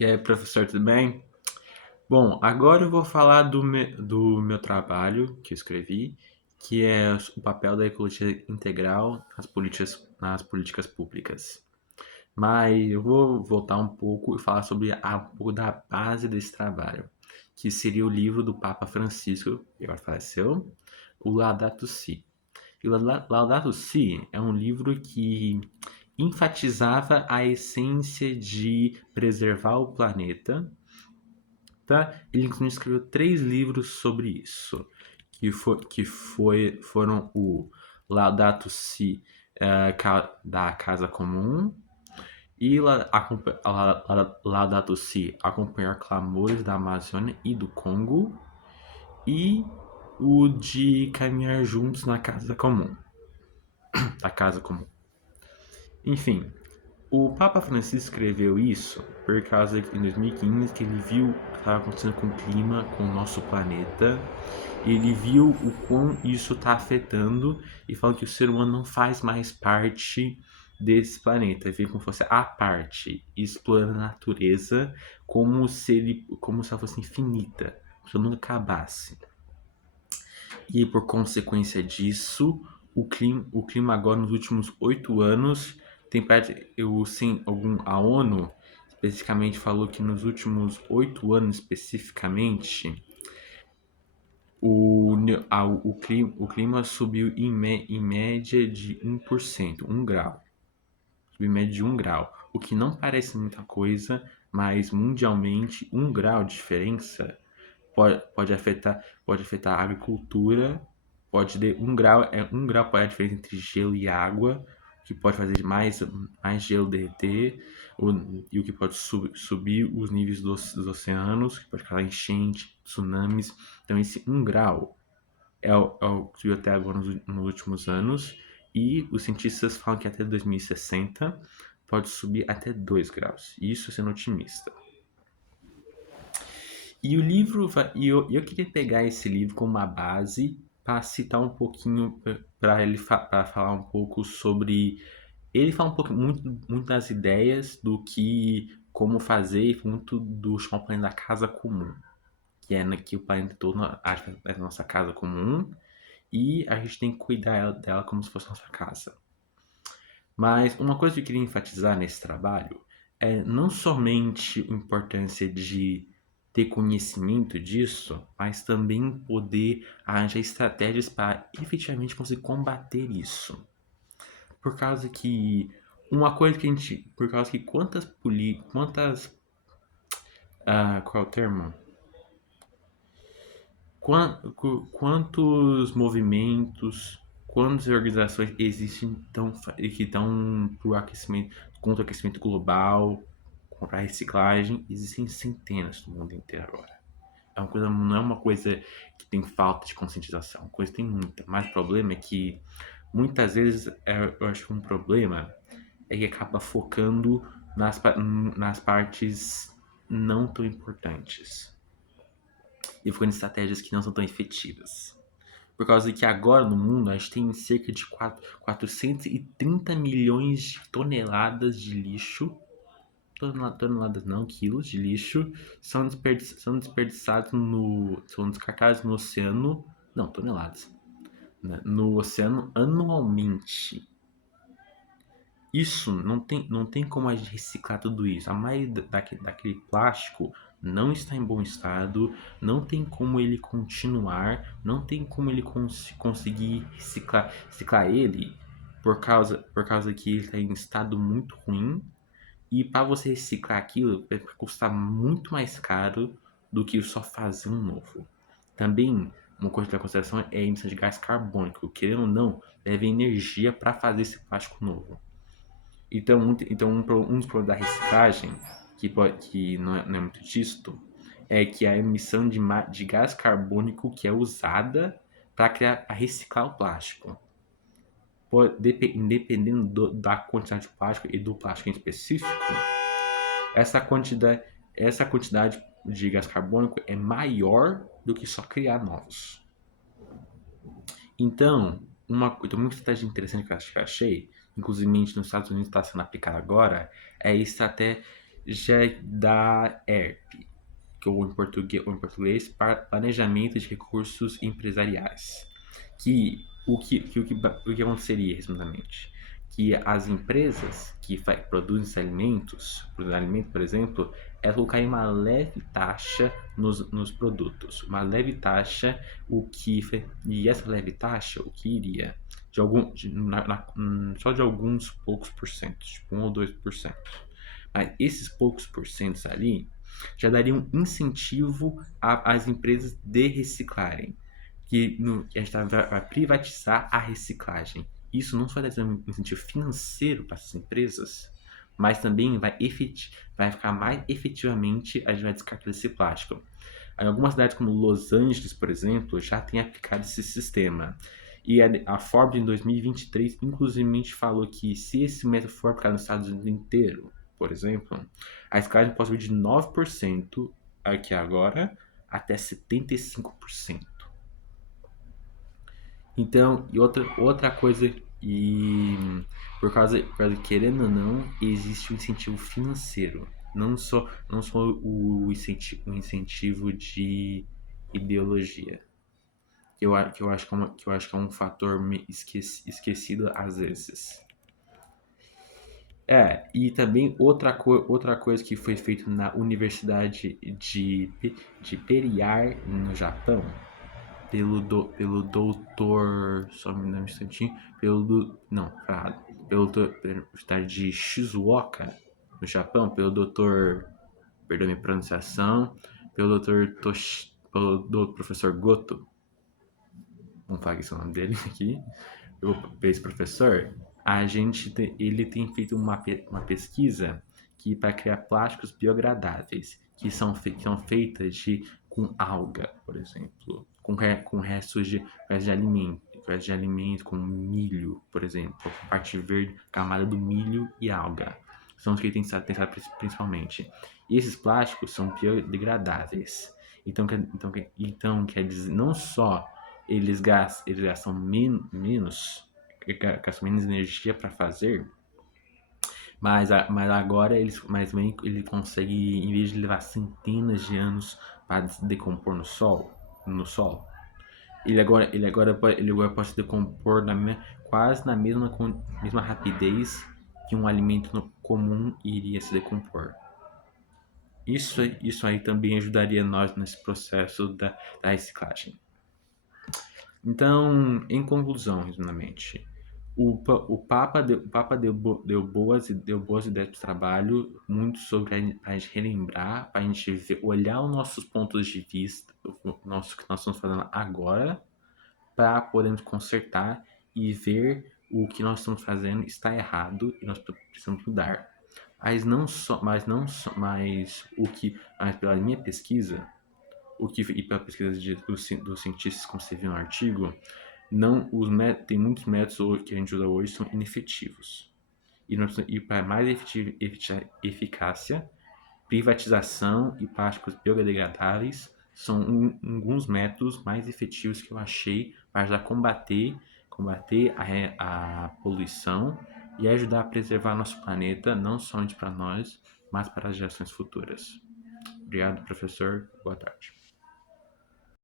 E aí, professor, tudo bem? Bom, agora eu vou falar do meu trabalho que eu escrevi, que é o papel da ecologia integral nas políticas públicas. Mas eu vou voltar um pouco e falar sobre um pouco da base desse trabalho, que seria o livro do Papa Francisco, que agora faleceu, o Laudato Si. E o Laudato Si é um livro que enfatizava a essência de preservar o planeta, tá? Ele inclusive escreveu 3 livros sobre isso, foram o Laudato Si, da Casa Comum, e Laudato Si, Acompanhar Clamores da Amazônia e do Congo, e o de Caminhar Juntos na Casa Comum, da Casa Comum. Enfim, o Papa Francisco escreveu isso por causa que em 2015 que ele viu o que estava acontecendo com o clima, com o nosso planeta. Ele viu o quão isso está afetando e falou que o ser humano não faz mais parte desse planeta, ele como se fosse a parte, explorando a natureza como se ela fosse infinita, como se ela nunca acabasse. E por consequência disso, o clima agora nos últimos 8 anos tem a ONU especificamente falou que nos últimos 8 anos especificamente o clima subiu em média de 1%, 1 grau. Subiu em média de 1 grau, o que não parece muita coisa, mas mundialmente 1 grau de diferença pode afetar a agricultura. Um grau pode ser a diferença entre gelo e água, que pode fazer mais gelo derreter, e o que pode subir os níveis dos oceanos, que pode causar enchente, tsunamis. Então esse 1 grau é o que subiu até agora nos últimos anos, e os cientistas falam que até 2060 pode subir até 2 graus, isso sendo otimista. E o livro, eu queria pegar esse livro como uma base para citar um pouquinho, para falar um pouco sobre. Ele fala um pouco, muito das ideias do que, como fazer, e muito do chamado planeta da casa comum, que é que o planeta todo é a nossa casa comum e a gente tem que cuidar dela como se fosse nossa casa. Mas uma coisa que eu queria enfatizar nesse trabalho é não somente a importância de ter conhecimento disso, mas também poder arranjar estratégias para efetivamente conseguir combater isso. Por causa que uma coisa que a gente, por causa que qual é o termo? Quantos movimentos, quantas organizações existem que estão contra o aquecimento global, contra a reciclagem? Existem centenas no mundo inteiro agora. Não é uma coisa que tem falta de conscientização, a coisa tem muita. Mas o problema é que muitas vezes eu acho que um problema é que acaba focando nas partes não tão importantes e focando em estratégias que não são tão efetivas. Por causa que agora no mundo a gente tem cerca de 430 milhões de toneladas de lixo. Toneladas não, quilos de lixo são desperdiçados são descartados no oceano. Não, toneladas. Né, no oceano anualmente. Isso não tem como a gente reciclar tudo isso. A maioria daquele plástico não está em bom estado, não tem como ele continuar, não tem como ele conseguir reciclar ele por causa que ele está em estado muito ruim. E para você reciclar aquilo vai custar muito mais caro do que só fazer um novo. Também uma coisa para consideração é a emissão de gás carbônico. Querendo ou não, leva energia para fazer esse plástico novo. Então um dos problemas da reciclagem, que não é muito visto, é que a emissão de gás carbônico que é usada para reciclar o plástico. Independendo da quantidade de plástico e do plástico em específico, essa quantidade, essa quantidade de gás carbônico é maior do que só criar novos. Então, uma estratégia interessante que eu achei, inclusive nos Estados Unidos está sendo aplicada agora, é a estratégia já é da ERP, que ou em português, Planejamento de Recursos Empresariais. O que aconteceria, resumidamente? Que as empresas que produzem alimentos, por exemplo, elas colocarem uma leve taxa nos produtos. Uma leve taxa, e essa leve taxa, o que iria? De algum, de, só de alguns poucos porcentos, tipo 1 ou 2%. Mas esses poucos porcentos ali já daria um incentivo às empresas de reciclarem, que a gente vai privatizar a reciclagem. Isso não só vai trazer um incentivo financeiro para essas empresas, mas também vai ficar mais efetivamente a gente vai descartar esse plástico. Em algumas cidades como Los Angeles, por exemplo, já tem aplicado esse sistema. E a Forbes em 2023 inclusive falou que se esse método for aplicado nos Estados Unidos inteiro, por exemplo, a escalagem pode subir de 9% aqui agora até 75%. Então, e outra coisa, e querendo ou não, existe um incentivo financeiro. Não só o incentivo de ideologia. Que eu acho que é um fator esquecido às vezes. E também outra coisa que foi feito na Universidade de Periyar, no Japão, pelo doutor. Só me dá um instantinho. Não, errado. Pela Universidade de Shizuoka, no Japão, pelo doutor. Perdão minha pronunciação. Pelo doutor pelo professor Goto. Vamos falar que esse é o nome dele aqui. Esse professor, ele tem feito uma pesquisa que para criar plásticos biodegradáveis, que são feitas com alga, por exemplo, com restos de alimento, como milho, por exemplo, parte verde, camada do milho e alga. São os que ele tem testado principalmente. E esses plásticos são biodegradáveis. Então quer dizer, não só eles gastam gastam menos energia para fazer, mas agora ele consegue, em vez de levar centenas de anos para se decompor no solo, ele agora pode se decompor quase na mesma rapidez que um alimento comum iria se decompor. Isso aí também ajudaria nós nesse processo da reciclagem. Então, em conclusão, resumidamente, o Papa deu boas ideias para o trabalho, muito sobre a gente relembrar, para a gente olhar os nossos pontos de vista, o que nós estamos fazendo agora, para podermos consertar e ver o que nós estamos fazendo está errado e nós precisamos mudar. Mas pela minha pesquisa, e pela pesquisa dos cientistas, como você viu no artigo, não, tem muitos métodos que a gente usa hoje são inefetivos. E para mais eficácia, privatização e plásticos biodegradáveis são alguns métodos mais efetivos que eu achei para ajudar a combater a poluição e ajudar a preservar nosso planeta, não somente para nós, mas para as gerações futuras. Obrigado, professor. Boa tarde.